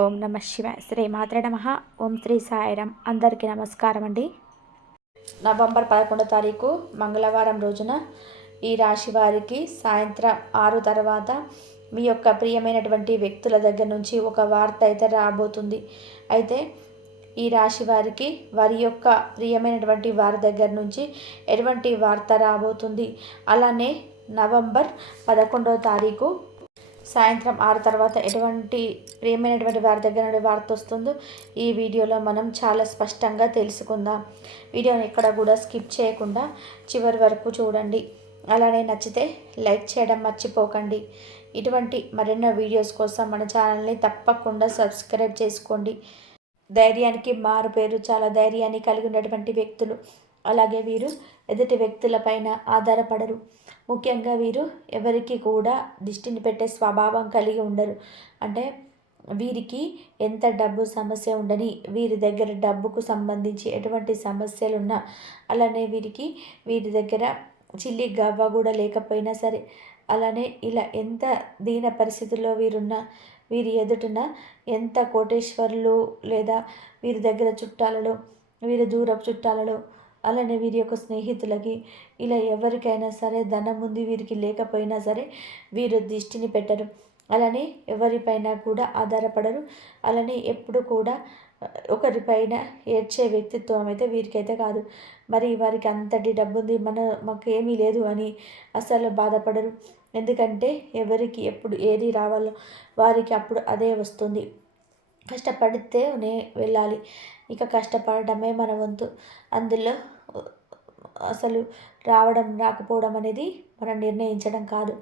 ఓం నమ శివాయ. శ్రీ మాత్రే నమః. ఓం శ్రీ సాయిరాం. అందరికీ నమస్కారం అండి. నవంబర్ 11 తారీఖు మంగళవారం రోజున ఈ రాశి వారికి సాయంత్రం 6 తర్వాత మీ యొక్క ప్రియమైనటువంటి వ్యక్తుల దగ్గర నుంచి ఒక వార్త అయితే రాబోతుంది. అయితే ఈ రాశి వారికి వారి యొక్క ప్రియమైనటువంటి వారి దగ్గర నుంచి ఎటువంటి వార్త రాబోతుంది, అలానే నవంబర్ 11వ తారీఖు సాయంత్రం 6 తర్వాత ఎటువంటి ప్రియమైనటువంటి వారి దగ్గర నుండి వార్త వస్తుందో ఈ వీడియోలో మనం చాలా స్పష్టంగా తెలుసుకుందాం. వీడియోని ఎక్కడ కూడా స్కిప్ చేయకుండా చివరి వరకు చూడండి. అలానే నచ్చితే లైక్ చేయడం మర్చిపోకండి. ఇటువంటి మరెన్నో వీడియోస్ కోసం మన ఛానల్ని తప్పకుండా సబ్స్క్రైబ్ చేసుకోండి. ధైర్యానికి మారు పేరు, చాలా ధైర్యాన్ని కలిగి ఉన్నటువంటి వ్యక్తులు. అలాగే వీరు ఎదుటి వ్యక్తులపైన ఆధారపడరు. ముఖ్యంగా వీరు ఎవరికి కూడా దిష్టిని పెట్టే స్వభావం కలిగి ఉండరు. అంటే వీరికి ఎంత డబ్బు సమస్య ఉండని, వీరి దగ్గర డబ్బుకు సంబంధించి ఎటువంటి సమస్యలున్నా, అలానే వీరి దగ్గర చిల్లి గవ్వ కూడా లేకపోయినా సరే, అలానే ఇలా ఎంత దీన పరిస్థితుల్లో వీరున్నా, వీరి ఎదుటిన ఎంత కోటేశ్వరులు లేదా వీరి దగ్గర చుట్టాలలో, వీరి దూరపు చుట్టాలలో, అలానే వీరి యొక్క స్నేహితులకి ఇలా ఎవరికైనా సరే ధనం ఉంది వీరికి లేకపోయినా సరే వీరు దిష్టిని పెట్టరు. అలానే ఎవరిపైన కూడా ఆధారపడరు. అలానే ఎప్పుడు కూడా ఒకరిపైన ఏడ్చే వ్యక్తిత్వం అయితే వీరికైతే కాదు. మరి వారికి అంతటి డబ్బు ఉంది, మాకు ఏమీ లేదు అని అసలు బాధపడరు. ఎందుకంటే ఎవరికి ఎప్పుడు ఏది రావాలో వారికి అప్పుడు అదే వస్తుంది. కష్టపడితేనే వెళ్ళాలి. ఇక కష్టపడటమే మన వంతు. అందులో అసలు రావడం రాకపోవడం అనేది మనం నిర్ణయించడం కాదు.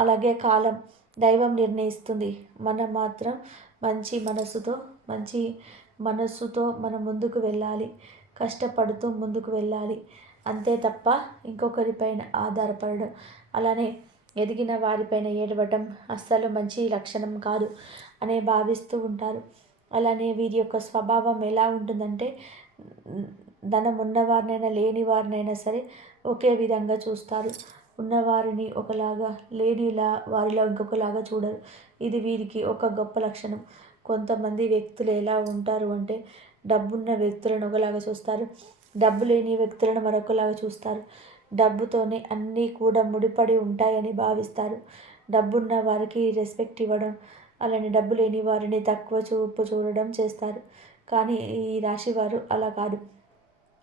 అలాగే కాలం, దైవం నిర్ణయిస్తుంది. మనం మాత్రం మంచి మనస్సుతో మనం ముందుకు వెళ్ళాలి. కష్టపడుతూ ముందుకు వెళ్ళాలి. అంతే తప్ప ఇంకొకరిపైన ఆధారపడడం, అలానే ఎదిగిన వారిపైన ఏడవటం అస్సలు మంచి లక్షణం కాదు అనే భావిస్తూ ఉంటారు. అలానే వీరి యొక్క స్వభావం ఎలా ఉంటుందంటే, ధనం ఉన్నవారినైనా లేని వారినైనా సరే ఒకే విధంగా చూస్తారు. ఉన్నవారిని ఒకలాగా, లేనిలా వారిలో ఇంకొకలాగా చూడరు. ఇది వీరికి ఒక గొప్ప లక్షణం. కొంతమంది వ్యక్తులు ఎలా ఉంటారు అంటే, డబ్బున్న వ్యక్తులను ఒకలాగా చూస్తారు, డబ్బు లేని వ్యక్తులను మరొకలాగా చూస్తారు. డబ్బుతోనే అన్నీ కూడా ముడిపడి ఉంటాయని భావిస్తారు. డబ్బున్న వారికి రెస్పెక్ట్ ఇవ్వడం, అలానే డబ్బు లేని వారిని తక్కువ చూపు చూడడం చేస్తారు. కానీ ఈ రాశి వారు అలా కాదు.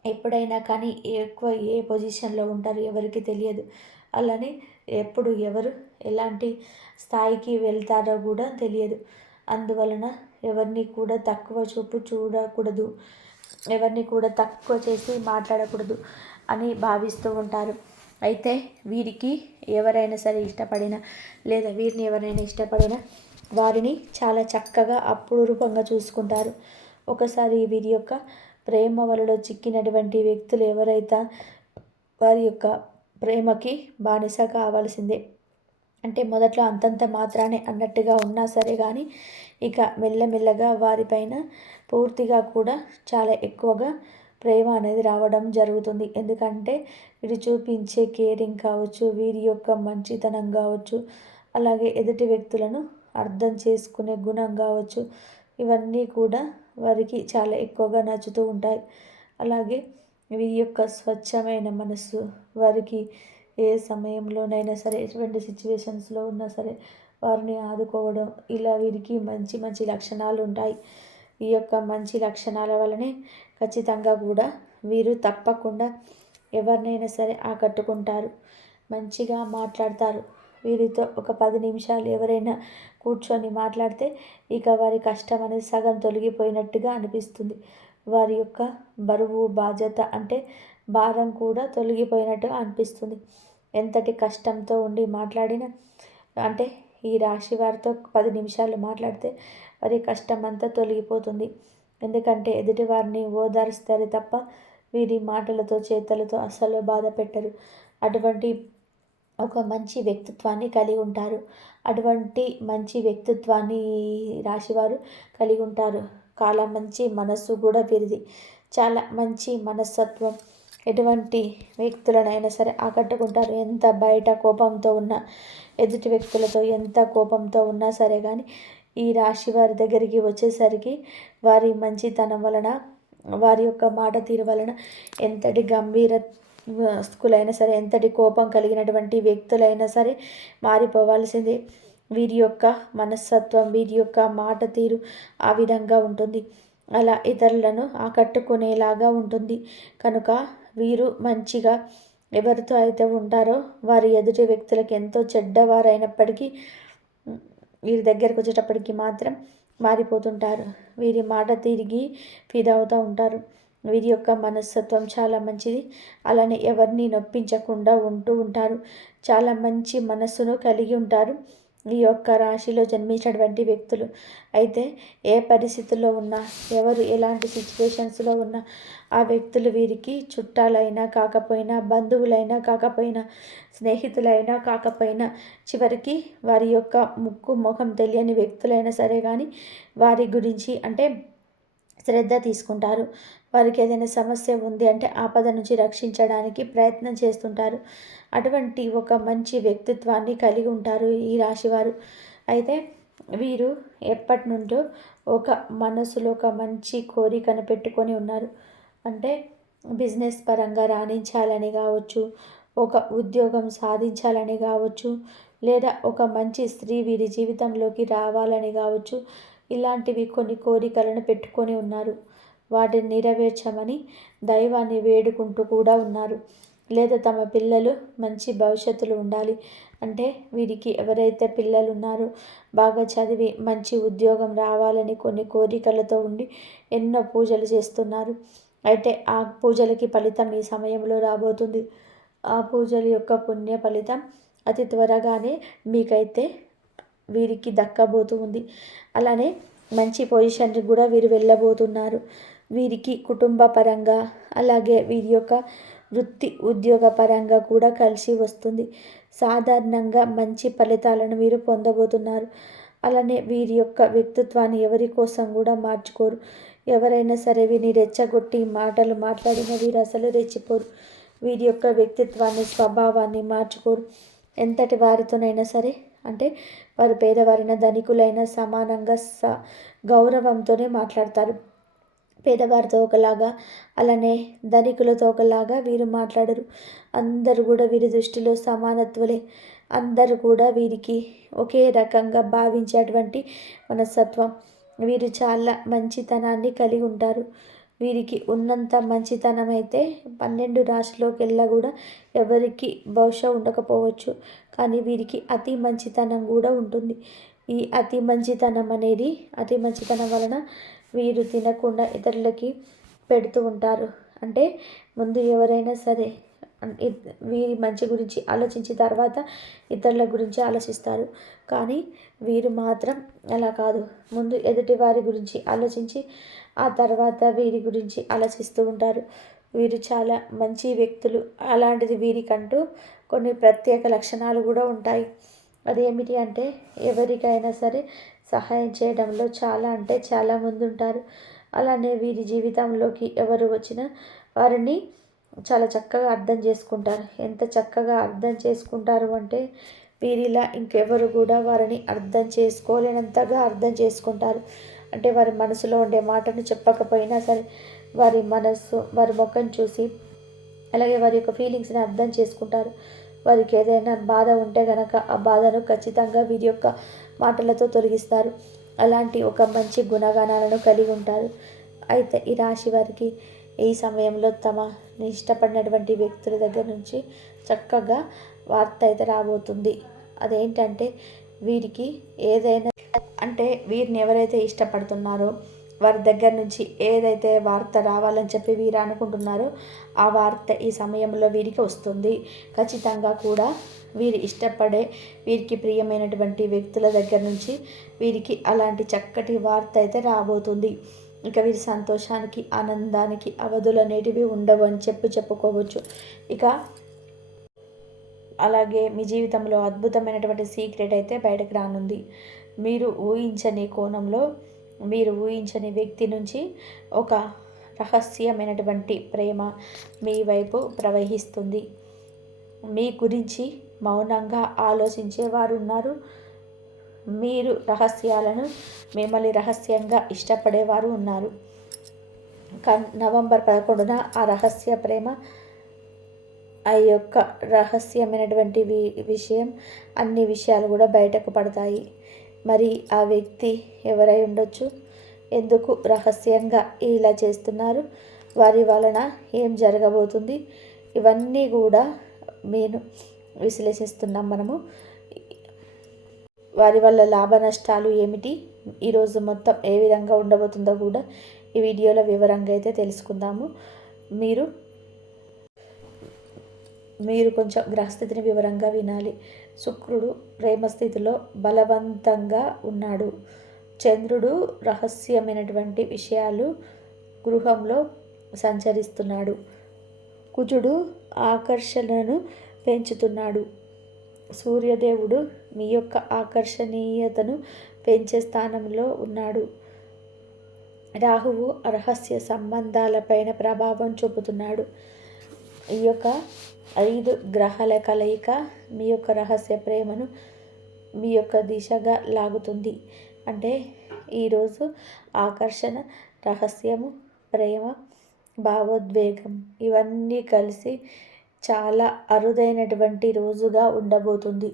ఎప్పుడైనా కానీ ఎక్కువ ఏ పొజిషన్లో ఉంటారో ఎవరికి తెలియదు. అలానే ఎప్పుడు ఎవరు ఎలాంటి స్థాయికి వెళ్తారో కూడా తెలియదు. అందువలన ఎవరిని కూడా తక్కువ చూపు చూడకూడదు, ఎవరిని కూడా తక్కువ చేసి మాట్లాడకూడదు అని భావిస్తూ ఉంటారు. అయితే వీరికి ఎవరైనా సరే ఇష్టపడినా, లేదా వీరిని ఎవరైనా ఇష్టపడినా వారిని చాలా చక్కగా అపురూపంగా చూసుకుంటారు. ఒకసారి వీరి యొక్క ప్రేమ వలలో చిక్కినటువంటి వ్యక్తులు ఎవరైతే వారి యొక్క ప్రేమకి బానిస కావాల్సిందే. అంటే మొదట్లో అంతంత మాత్రానే అన్నట్టుగా ఉన్నా సరే కానీ ఇక మెల్లమెల్లగా వారిపైన పూర్తిగా కూడా చాలా ఎక్కువగా ప్రేమ అనేది రావడం జరుగుతుంది. ఎందుకంటే వీరు చూపించే కేరింగ్ కావచ్చు, వీరి యొక్క మంచితనం కావచ్చు, అలాగే ఎదుటి వ్యక్తులను అర్థం చేసుకునే గుణం కావచ్చు, ఇవన్నీ కూడా వారికి చాలా ఎక్కువగా నచ్చుతూ ఉంటాయి. అలాగే వీరి యొక్క స్వచ్ఛమైన మనస్సు వారికి ఏ సమయంలోనైనా సరే, ఎటువంటి సిచ్యువేషన్స్లో ఉన్నా సరే వారిని ఆదుకోవడం, ఇలా వీరికి మంచి మంచి లక్షణాలు ఉంటాయి. ఈ యొక్క మంచి లక్షణాల వల్లనే ఖచ్చితంగా కూడా వీరు తప్పకుండా ఎవరినైనా సరే ఆకట్టుకుంటారు. మంచిగా మాట్లాడతారు. వీరితో ఒక 10 నిమిషాలు ఎవరైనా కూర్చొని మాట్లాడితే ఇక వారి కష్టం అనేది సగం తొలగిపోయినట్టుగా అనిపిస్తుంది. వారి యొక్క బరువు బాధ్యత అంటే భారం కూడా తొలగిపోయినట్టుగా అనిపిస్తుంది. ఎంతటి కష్టంతో ఉండి మాట్లాడినా, అంటే ఈ రాశి వారితో 10 నిమిషాలు మాట్లాడితే వారి కష్టం అంతా తొలగిపోతుంది. ఎందుకంటే ఎదుటి వారిని ఓదారుస్తారు తప్ప వీరి మాటలతో చేతలతో అస్సలు బాధ పెట్టరు. అటువంటి ఒక మంచి వ్యక్తిత్వాన్ని కలిగి ఉంటారు. అటువంటి మంచి వ్యక్తిత్వాన్ని రాశివారు కలిగి ఉంటారు. చాలా మంచి మనస్సు కూడా వీరిది. చాలా మంచి మనస్తత్వం. ఎటువంటి వ్యక్తులనైనా సరే ఆకట్టుకుంటారు. ఎంత బయట కోపంతో ఉన్నా, ఎదుటి వ్యక్తులతో ఎంత కోపంతో ఉన్నా సరే కానీ ఈ రాశి వారి దగ్గరికి వచ్చేసరికి వారి మంచితనం వలన, వారి యొక్క మాట తీరు వలన ఎంతటి గంభీరస్తులైనా సరే, ఎంతటి కోపం కలిగినటువంటి వ్యక్తులైనా సరే మారిపోవాల్సిందే. వీరి యొక్క మనస్తత్వం, వీరి యొక్క మాట తీరు ఆ విధంగా ఉంటుంది. అలా ఇతరులను ఆకట్టుకునేలాగా ఉంటుంది. కనుక వీరు మంచిగా ఎవరితో అయితే ఉంటారో వారి ఎదుటి వ్యక్తులకు ఎంతో చెడ్డవారైనప్పటికీ వీరి దగ్గరకు వచ్చేటప్పటికి మాత్రం మారిపోతుంటారు. వీరి మాట తిరిగి ఫిదా అవుతూ ఉంటారు. వీరి యొక్క మనస్తత్వం చాలా మంచిది. అలానే ఎవరిని నొప్పించకుండా ఉంటూ ఉంటారు. చాలా మంచి మనస్సును కలిగి ఉంటారు ఈ యొక్క రాశిలో జన్మించినటువంటి వ్యక్తులు. అయితే ఏ పరిస్థితుల్లో ఉన్నా, ఎవరు ఎలాంటి సిచ్యువేషన్స్లో ఉన్నా ఆ వ్యక్తులు వీరికి చుట్టాలైనా కాకపోయినా, బంధువులైనా కాకపోయినా, స్నేహితులైనా కాకపోయినా, చివరికి వారి యొక్క ముక్కు ముఖం తెలియని వ్యక్తులైనా సరే కానీ వారి గురించి అంటే శ్రద్ధ తీసుకుంటారు. వారికి ఏదైనా సమస్య ఉంది అంటే ఆపద నుంచి రక్షించడానికి ప్రయత్నం చేస్తుంటారు. అటువంటి ఒక మంచి వ్యక్తిత్వాన్ని కలిగి ఉంటారు ఈ రాశివారు. అయితే వీరు ఎప్పటి నుండో ఒక మనసులో ఒక మంచి కోరికను పెట్టుకొని ఉన్నారు. అంటే బిజినెస్ పరంగా రాణించాలని కావచ్చు, ఒక ఉద్యోగం సాధించాలని కావచ్చు, లేదా ఒక మంచి స్త్రీ వీరి జీవితంలోకి రావాలని కావచ్చు, ఇలాంటివి కొన్ని కోరికలను పెట్టుకొని ఉన్నారు. వాటిని నెరవేర్చమని దైవాన్ని వేడుకుంటూ కూడా ఉన్నారు. లేదా తమ పిల్లలు మంచి భవిష్యత్తులో ఉండాలి అంటే వీరికి ఎవరైతే పిల్లలు ఉన్నారో బాగా చదివి మంచి ఉద్యోగం రావాలని కొన్ని కోరికలతో ఉండి ఎన్నో పూజలు చేస్తున్నారు. అయితే ఆ పూజలకి ఫలితం ఈ సమయంలో రాబోతుంది. ఆ పూజల యొక్క పుణ్య ఫలితం అతి త్వరగానే మీకైతే వీరికి దక్కబోతూ ఉంది. అలానే మంచి పొజిషన్కి కూడా వీరు వెళ్ళబోతున్నారు. వీరికి కుటుంబ పరంగా అలాగే వీరి యొక్క వృత్తి ఉద్యోగ పరంగా కూడా కలిసి వస్తుంది. సాధారణంగా మంచి ఫలితాలను వీరు పొందబోతున్నారు. అలానే వీరి యొక్క వ్యక్తిత్వాన్ని ఎవరి కోసం కూడా మార్చుకోరు. ఎవరైనా సరే వీరిని రెచ్చగొట్టి మాటలు మాట్లాడిన వీరు అసలు రెచ్చిపోరు. వీరి యొక్క వ్యక్తిత్వాన్ని, స్వభావాన్ని మార్చుకోరు. ఎంతటి వారితోనైనా సరే అంటే వారు పేదవారైన ధనికులైన సమానంగా గౌరవంతోనే మాట్లాడతారు. పేదవారితో ఒకలాగా అలానే ధనికులతో ఒకలాగా వీరు మాట్లాడరు. అందరూ కూడా వీరి దృష్టిలో సమానత్వలే. అందరూ కూడా వీరికి ఒకే రకంగా భావించేటువంటి మనస్తత్వం. వీరు చాలా మంచితనాన్ని కలిగి ఉంటారు. వీరికి ఉన్నంత మంచితనం అయితే 12 రాశిలోకి వెళ్ళా కూడా ఎవరికి బహుశా ఉండకపోవచ్చు. కానీ వీరికి అతి మంచితనం కూడా ఉంటుంది. ఈ అతి మంచితనం వలన వీరు తినకుండా ఇతరులకి పెడుతూ ఉంటారు. అంటే ముందు ఎవరైనా సరే వీరి మంచి గురించి ఆలోచించిన తర్వాత ఇతరుల గురించి ఆలోచిస్తారు. కానీ వీరు మాత్రం అలా కాదు. ముందు ఎదుటి వారి గురించి ఆలోచించి ఆ తర్వాత వీరి గురించి ఆలోచిస్తూ ఉంటారు. వీరు చాలా మంచి వ్యక్తులు. అలాంటిది వీరికంటూ కొన్ని ప్రత్యేక లక్షణాలు కూడా ఉంటాయి. అదేమిటి అంటే ఎవరికైనా సరే సహాయం చేయడంలో చాలా ముందుంటారు. అలానే వీరి జీవితంలోకి ఎవరు వచ్చినా వారిని చాలా చక్కగా అర్థం చేసుకుంటారు. ఎంత చక్కగా అర్థం చేసుకుంటారు అంటే వీరిలా ఇంకెవరు కూడా వారిని అర్థం చేసుకోలేనంతగా అర్థం చేసుకుంటారు. అంటే వారి మనసులో ఉండే మాటను చెప్పకపోయినా సరే వారి మనస్సు, వారి ముఖం చూసి అలాగే వారి యొక్క ఫీలింగ్స్ని అర్థం చేసుకుంటారు. వారికి ఏదైనా బాధ ఉంటే కనుక ఆ బాధను ఖచ్చితంగా వీరి యొక్క మాటలతో తొలగిస్తారు. అలాంటి ఒక మంచి గుణగణాలను కలిగి ఉంటారు. అయితే ఈ రాశి వారికి ఈ సమయంలో తమ ఇష్టపడినటువంటి వ్యక్తుల దగ్గర నుంచి చక్కగా వార్త అయితే రాబోతుంది. అదేంటంటే వీరికి ఏదైనా అంటే వీరిని ఎవరైతే ఇష్టపడుతున్నారో వారి దగ్గర నుంచి ఏదైతే వార్త రావాలని చెప్పి వీరు అనుకుంటున్నారో ఆ వార్త ఈ సమయంలో వీరికి వస్తుంది. ఖచ్చితంగా కూడా వీరు ఇష్టపడే వీరికి ప్రియమైనటువంటి వ్యక్తుల దగ్గర నుంచి వీరికి అలాంటి చక్కటి వార్త అయితే రాబోతుంది. ఇక వీరి సంతోషానికి, ఆనందానికి అవధులు అనేటివి ఉండవు అని చెప్పుకోవచ్చు. ఇక అలాగే మీ జీవితంలో అద్భుతమైనటువంటి సీక్రెట్ అయితే బయటకు రానుంది. మీరు ఊహించని కోణంలో, మీరు ఊహించని వ్యక్తి నుంచి ఒక రహస్యమైనటువంటి ప్రేమ మీ వైపు ప్రవహిస్తుంది. మీ గురించి మౌనంగా ఆలోచించేవారు ఉన్నారు. మీరు రహస్యాలను మిమ్మల్ని రహస్యంగా ఇష్టపడేవారు ఉన్నారు. నవంబర్ 11న ఆ రహస్య ప్రేమ, ఆ యొక్క రహస్యమైనటువంటి విషయం, అన్ని విషయాలు కూడా బయటకు పడతాయి. మరి ఆ వ్యక్తి ఎవరై ఉండొచ్చు? ఎందుకు రహస్యంగా ఇలా చేస్తున్నారు? వారి వలన ఏం జరగబోతుంది? ఇవన్నీ కూడా నేను విశ్లేషిస్తున్నాం మనము. వారి వల్ల లాభ నష్టాలు ఏమిటి, ఈరోజు మొత్తం ఏ విధంగా ఉండబోతుందో కూడా ఈ వీడియోలో వివరంగా అయితే తెలుసుకుందాము. మీరు కొంచెం గ్రహస్థితిని వివరంగా వినాలి. శుక్రుడు ప్రేమ స్థితిలో బలవంతంగా ఉన్నాడు. చంద్రుడు రహస్యమైనటువంటి విషయాలు గృహంలో సంచరిస్తున్నాడు. కుజుడు ఆకర్షణను పెంచుతున్నాడు. సూర్యదేవుడు మీ యొక్క ఆకర్షణీయతను పెంచే స్థానంలో ఉన్నాడు. రాహువు రహస్య సంబంధాలపైన ప్రభావం చూపుతున్నాడు. ఈ యొక్క 5 గ్రహాల కలయిక మీ యొక్క రహస్య ప్రేమను మీ యొక్క దిశగా లాగుతుంది. అంటే ఈరోజు ఆకర్షణ, రహస్యము, ప్రేమ, భావోద్వేగం ఇవన్నీ కలిసి చాలా అరుదైనటువంటి రోజుగా ఉండబోతుంది.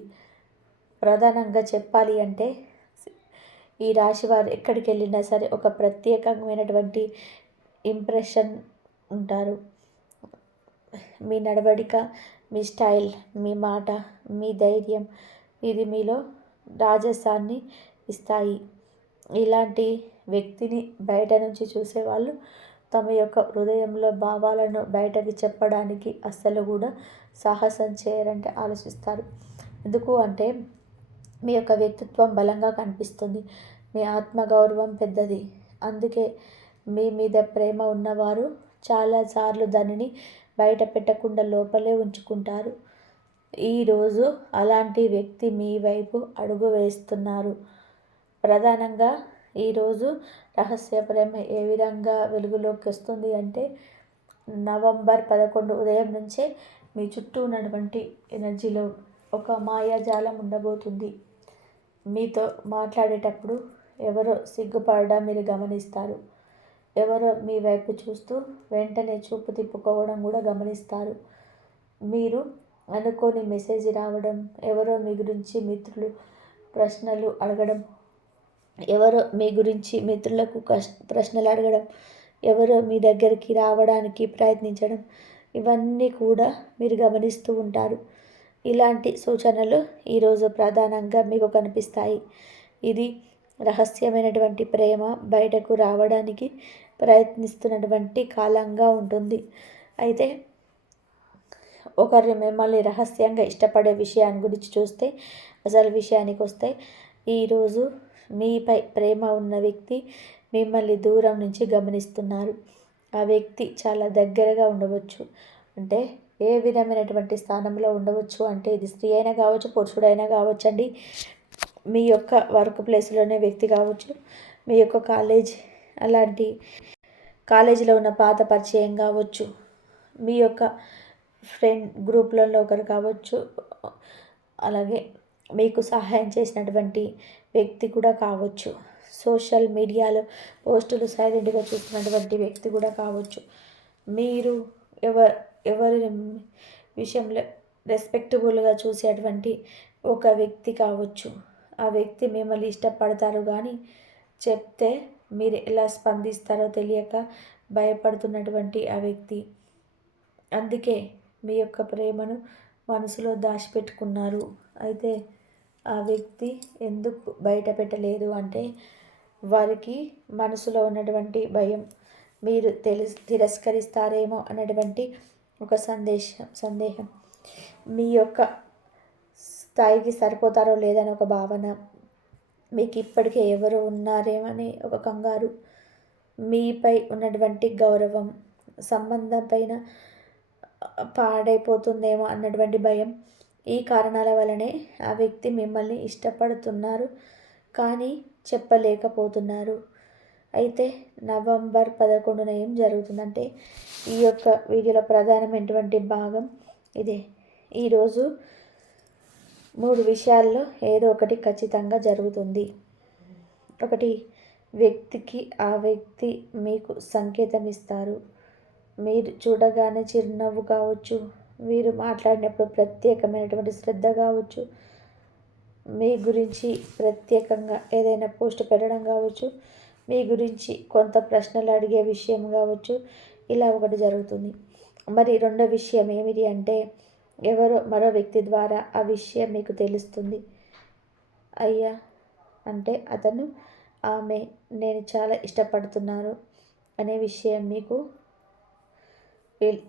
ప్రధానంగా చెప్పాలి అంటే ఈ రాశి వారు ఎక్కడికి వెళ్ళినా సరే ఒక ప్రత్యేకమైనటువంటి ఇంప్రెషన్ ఉంటారు. మీ నడవడిక, మీ స్టైల్, మీ మాట, మీ ధైర్యం ఇది మీలో రాజసాన్ని ఇస్తాయి. ఇలాంటి వ్యక్తిని బయట నుంచి చూసేవాళ్ళు తమ యొక్క హృదయంలో భావాలను బయటకి చెప్పడానికి అస్సలు కూడా సాహసం చేయరంటే ఆలోచిస్తారు. ఎందుకు అంటే మీ యొక్క వ్యక్తిత్వం బలంగా కనిపిస్తుంది. మీ ఆత్మగౌరవం పెద్దది. అందుకే మీ మీద ప్రేమ ఉన్నవారు చాలాసార్లు దానిని బయట పెట్టకుండా లోపలే ఉంచుకుంటారు. ఈరోజు అలాంటి వ్యక్తి మీ వైపు అడుగు వేస్తున్నారు. ప్రధానంగా ఈరోజు రహస్య ప్రేమ ఏ విధంగా వెలుగులోకి వస్తుంది అంటే నవంబర్ 11 ఉదయం నుంచే మీ చుట్టూ ఉన్నటువంటి ఎనర్జీలో ఒక మాయాజాలం ఉండబోతుంది. మీతో మాట్లాడేటప్పుడు ఎవరో సిగ్గుపడడం మీరు గమనిస్తారు. ఎవరో మీ వైపు చూస్తూ వెంటనే చూపు తిప్పుకోవడం కూడా గమనిస్తారు. మీరు అనుకోని మెసేజ్ రావడం, ఎవరో మీ గురించి మిత్రులు ప్రశ్నలు అడగడం, ఎవరో మీ గురించి మిత్రులకు ప్రశ్నలు అడగడం, ఎవరో మీ దగ్గరికి రావడానికి ప్రయత్నించడం, ఇవన్నీ కూడా మీరు గమనిస్తూ ఉంటారు. ఇలాంటి సూచనలు ఈరోజు ప్రధానంగా మీకు కనిపిస్తాయి. ఇది రహస్యమైనటువంటి ప్రేమ బయటకు రావడానికి ప్రయత్నిస్తున్నటువంటి కాలంగా ఉంటుంది. అయితే ఒకరిని మిమ్మల్ని రహస్యంగా ఇష్టపడే విషయాన్ని గురించి చూస్తే, అసలు విషయానికి వస్తే, ఈరోజు మీపై ప్రేమ ఉన్న వ్యక్తి మిమ్మల్ని దూరం నుంచి గమనిస్తున్నారు. ఆ వ్యక్తి చాలా దగ్గరగా ఉండవచ్చు. అంటే ఏ విధమైనటువంటి స్థానంలో ఉండవచ్చు అంటే ఇది స్త్రీ అయినా కావచ్చు, పురుషుడైనా కావచ్చండి. మీ యొక్క వర్క్ ప్లేస్లోనే వ్యక్తి కావచ్చు, మీ యొక్క అలాంటి కాలేజీలో ఉన్న పాత పరిచయం కావచ్చు, మీ యొక్క ఫ్రెండ్ గ్రూప్లలో ఒకరు కావచ్చు, అలాగే మీకు సహాయం చేసినటువంటి వ్యక్తి కూడా కావచ్చు, సోషల్ మీడియాలో పోస్టులు సైలెంట్గా చూస్తున్నటువంటి వ్యక్తి కూడా కావచ్చు, మీరు ఎవరి విషయంలో రెస్పెక్టబుల్గా చూసేటువంటి ఒక వ్యక్తి కావచ్చు. ఆ వ్యక్తి మిమ్మల్ని ఇష్టపడతారు కానీ చెప్తే మీరు ఎలా స్పందిస్తారో తెలియక భయపడుతున్నటువంటి ఆ వ్యక్తి. అందుకే మీ యొక్క ప్రేమను మనసులో దాచిపెట్టుకున్నారు. అయితే ఆ వ్యక్తి ఎందుకు బయట పెట్టలేదు అంటే వారికి మనసులో ఉన్నటువంటి భయం, మీరు తిరస్కరిస్తారేమో అన్నటువంటి ఒక సందేహం, మీ యొక్క స్థాయికి సరిపోతారో లేదని ఒక భావన, మీకు ఇప్పటికే ఎవరు ఉన్నారేమని ఒక కంగారు, మీపై ఉన్నటువంటి గౌరవం, సంబంధం పైన పాడైపోతుందేమో అన్నటువంటి భయం, ఈ కారణాల వలనే ఆ వ్యక్తి మిమ్మల్ని ఇష్టపడుతున్నారు కానీ చెప్పలేకపోతున్నారు. అయితే నవంబర్ 11న ఏం జరుగుతుందంటే ఈ యొక్క వీడియోలో ప్రధానమైనటువంటి భాగం ఇదే. ఈరోజు 3 విషయాల్లో ఏదో ఒకటి ఖచ్చితంగా జరుగుతుంది. ఒకటి, వ్యక్తికి ఆ వ్యక్తి మీకు సంకేతం ఇస్తారు. మీరు చూడగానే చిరునవ్వు కావచ్చు, వీరు మాట్లాడినప్పుడు ప్రత్యేకమైనటువంటి శ్రద్ధ కావచ్చు, మీ గురించి ప్రత్యేకంగా ఏదైనా పోస్ట్ పెట్టడం కావచ్చు, మీ గురించి కొంత ప్రశ్నలు అడిగే విషయం కావచ్చు, ఇలా ఒకటి జరుగుతుంది. మరి రెండో విషయం ఏమిటి అంటే, ఎవరో మరో వ్యక్తి ద్వారా ఆ విషయం మీకు తెలుస్తుంది. అయ్యా అంటే అతను, ఆమె నేను చాలా ఇష్టపడుతున్నారు అనే విషయం మీకు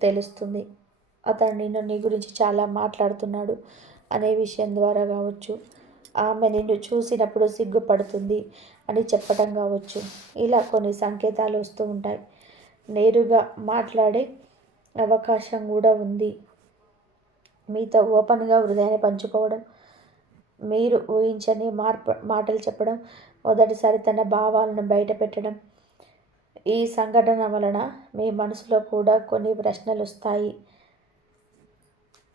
తెలుస్తుంది. అతను నీ గురించి చాలా మాట్లాడుతున్నాడు అనే విషయం ద్వారా కావచ్చు, ఆమె నిన్ను చూసినప్పుడు సిగ్గుపడుతుంది అని చెప్పటం కావచ్చు. ఇలా కొన్ని సంకేతాలు వస్తూ ఉంటాయి. నేరుగా మాట్లాడే అవకాశం కూడా ఉంది. మీతో ఓపెన్గా హృదయాన్ని పంచుకోవడం, మీరు ఊహించని మాటలు చెప్పడం, మొదటిసారి తన భావాలను బయట పెట్టడం. ఈ సంఘటన వలన మీ మనసులో కూడా కొన్ని ప్రశ్నలు వస్తాయి.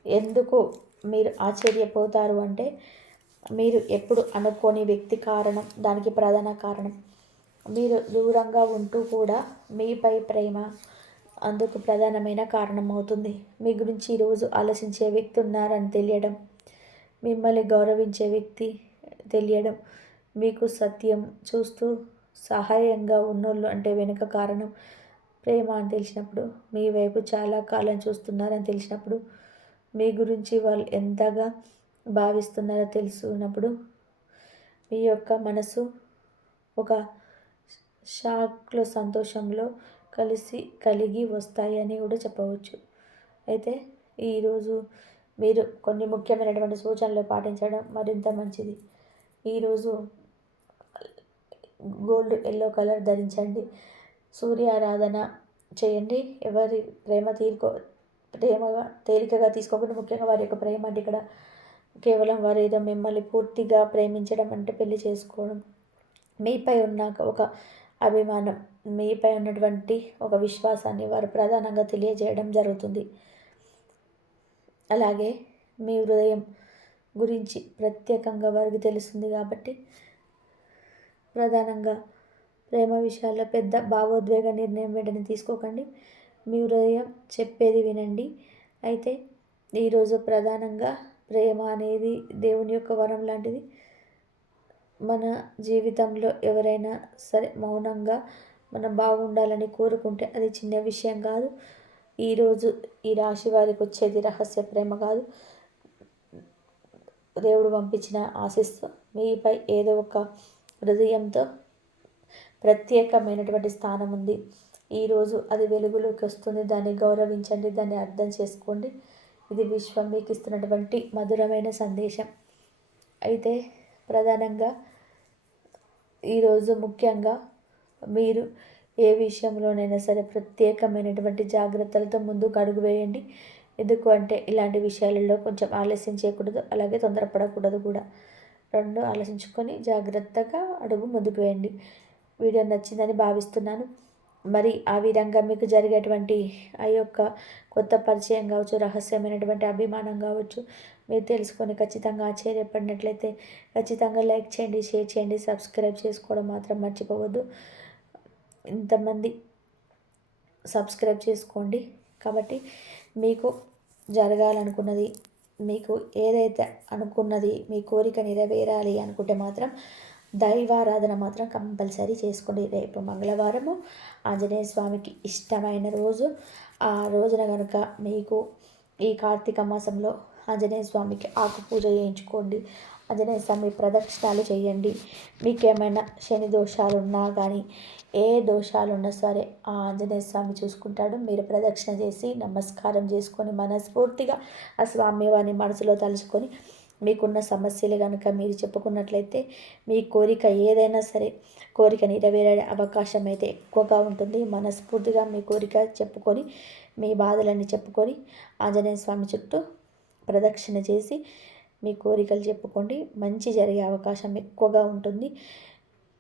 ఎందుకు మీరు ఆశ్చర్యపోతారు అంటే, మీరు ఎప్పుడు అనుకోని వ్యక్తి కారణం, దానికి ప్రధాన కారణం. మీరు దూరంగా ఉంటూ కూడా మీపై ప్రేమ అందుకు ప్రధానమైన కారణం అవుతుంది. మీ గురించి ఈరోజు ఆలోచించే వ్యక్తి ఉన్నారని తెలియడం, మిమ్మల్ని గౌరవించే వ్యక్తి తెలియడం, మీకు సత్యం చూస్తూ సహాయంగా ఉన్నోళ్ళు అంటే వెనుక కారణం, ప్రేమ అని తెలిసినప్పుడు, మీ వైపు చాలా కాలం చూస్తున్నారని తెలిసినప్పుడు, మీ గురించి వాళ్ళు ఎంతగా భావిస్తున్నారో తెలుసుకున్నప్పుడు, మీ యొక్క మనసు ఒక షాక్లో సంతోషంలో కలిగి వస్తాయి అని కూడా చెప్పవచ్చు. అయితే ఈరోజు మీరు కొన్ని ముఖ్యమైనటువంటి సూచనలు పాటించడం మరింత మంచిది. ఈరోజు గోల్డ్ ఎల్లో కలర్ ధరించండి. సూర్యారాధన చేయండి. ఎవరి ప్రేమగా తేలికగా తీసుకోకుండా, ముఖ్యంగా వారి యొక్క ప్రేమ అంటే ఇక్కడ కేవలం వారు ఏదో మిమ్మల్ని పూర్తిగా ప్రేమించడం అంటే పెళ్లి చేసుకోవడం, మీపై ఉన్న ఒక అభిమానం, మీపై ఉన్నటువంటి ఒక విశ్వాసాన్ని వారు ప్రధానంగా తెలియజేయడం జరుగుతుంది. అలాగే మీ హృదయం గురించి ప్రత్యేకంగా వారికి తెలుస్తుంది కాబట్టి, ప్రధానంగా ప్రేమ విషయాల్లో పెద్ద భావోద్వేగ నిర్ణయం వెంటనే తీసుకోకండి. మీ హృదయం చెప్పేది వినండి. అయితే ఈరోజు ప్రధానంగా ప్రేమ అనేది దేవుని యొక్క వరం లాంటిది. మన జీవితంలో ఎవరైనా సరే మౌనంగా మనం బాగుండాలని కోరుకుంటే అది చిన్న విషయం కాదు. ఈరోజు ఈ రాశి వారికి వచ్చేది రహస్య ప్రేమ కాదు, దేవుడు పంపించిన ఆశీస్సు. మీపై ఏదో ఒక హృదయంతో ప్రత్యేకమైనటువంటి స్థానం ఉంది. ఈరోజు అది వెలుగులోకి వస్తుంది. దాన్ని గౌరవించండి, దాన్ని అర్థం చేసుకోండి. ఇది విశ్వం మీకు ఇస్తున్నటువంటి మధురమైన సందేశం. అయితే ప్రధానంగా ఈరోజు ముఖ్యంగా మీరు ఏ విషయంలోనైనా సరే ప్రత్యేకమైనటువంటి జాగ్రత్తలతో ముందుకు అడుగు వేయండి. ఎందుకు అంటే ఇలాంటి విషయాలలో కొంచెం ఆలస్యం చేయకూడదు, అలాగే తొందరపడకూడదు కూడా. రెండు ఆలోచించుకొని జాగ్రత్తగా అడుగు ముందుకు వేయండి. వీడియో నచ్చిందని భావిస్తున్నాను. మరి ఆ విధంగా మీకు జరిగేటువంటి ఆ యొక్క కొత్త పరిచయం కావచ్చు, రహస్యమైనటువంటి అభిమానం కావచ్చు, మీరు తెలుసుకొని ఖచ్చితంగా ఆశ్చర్యపడినట్లయితే ఖచ్చితంగా లైక్ చేయండి, షేర్ చేయండి, సబ్స్క్రైబ్ చేసుకోవడం మాత్రం మర్చిపోవద్దు. ఇంతమంది సబ్స్క్రైబ్ చేసుకోండి. కాబట్టి మీకు జరగాలనుకున్నది, మీకు ఏదైతే అనుకున్నది, మీ కోరిక నెరవేరాలి అనుకుంటే మాత్రం దైవారాధన మాత్రం కంపల్సరీ చేసుకోండి. రేపు మంగళవారము ఆంజనేయ స్వామికి ఇష్టమైన రోజు. ఆ రోజున కనుక మీకు ఈ కార్తీక మాసంలో ఆంజనేయ స్వామికి ఆకు పూజ చేయించుకోండి. ఆంజనేయ స్వామి ప్రదక్షిణాలు చేయండి. మీకేమైనా శని దోషాలు ఉన్నా కానీ, ఏ దోషాలు ఉన్నా సరే ఆ ఆంజనేయ స్వామి చూసుకుంటాడు. మీరు ప్రదక్షిణ చేసి నమస్కారం చేసుకొని మనస్ఫూర్తిగా ఆ స్వామి వారిని మనసులో తలుచుకొని మీకున్న సమస్యలు కనుక మీరు చెప్పుకున్నట్లయితే మీ కోరిక ఏదైనా సరే కోరిక నెరవేరే అవకాశం అయితే ఎక్కువగా ఉంటుంది. మనస్ఫూర్తిగా మీ కోరిక చెప్పుకొని, మీ బాధలన్నీ చెప్పుకొని ఆంజనేయ స్వామి చుట్టూ ప్రదక్షిణ చేసి మీ కోరికలు చెప్పుకోండి. మంచి జరిగే అవకాశం ఎక్కువగా ఉంటుంది.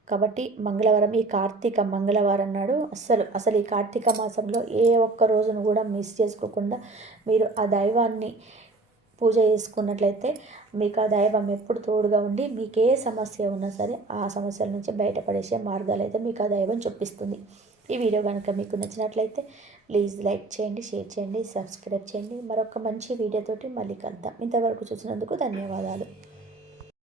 కాబట్టి మంగళవారం, ఈ కార్తీక మంగళవారం నాడు అసలు ఈ కార్తీక మాసంలో ఏ ఒక్క రోజును కూడా మిస్ చేసుకోకుండా మీరు ఆ దైవాన్ని పూజ చేసుకున్నట్లయితే మీకు ఆ దైవం ఎప్పుడు తోడుగా ఉండి మీకు ఏ సమస్య ఉన్నా సరే ఆ సమస్యల నుంచి బయటపడేసే మార్గాలు అయితే మీకు ఆ దైవం చూపిస్తుంది. ఈ వీడియో కనుక మీకు నచ్చినట్లయితే ప్లీజ్ లైక్ చేయండి, షేర్ చేయండి, సబ్స్క్రైబ్ చేయండి. మరొక మంచి వీడియోతోటి మళ్ళీ కలుద్దాం. ఇంతవరకు చూసినందుకు ధన్యవాదాలు.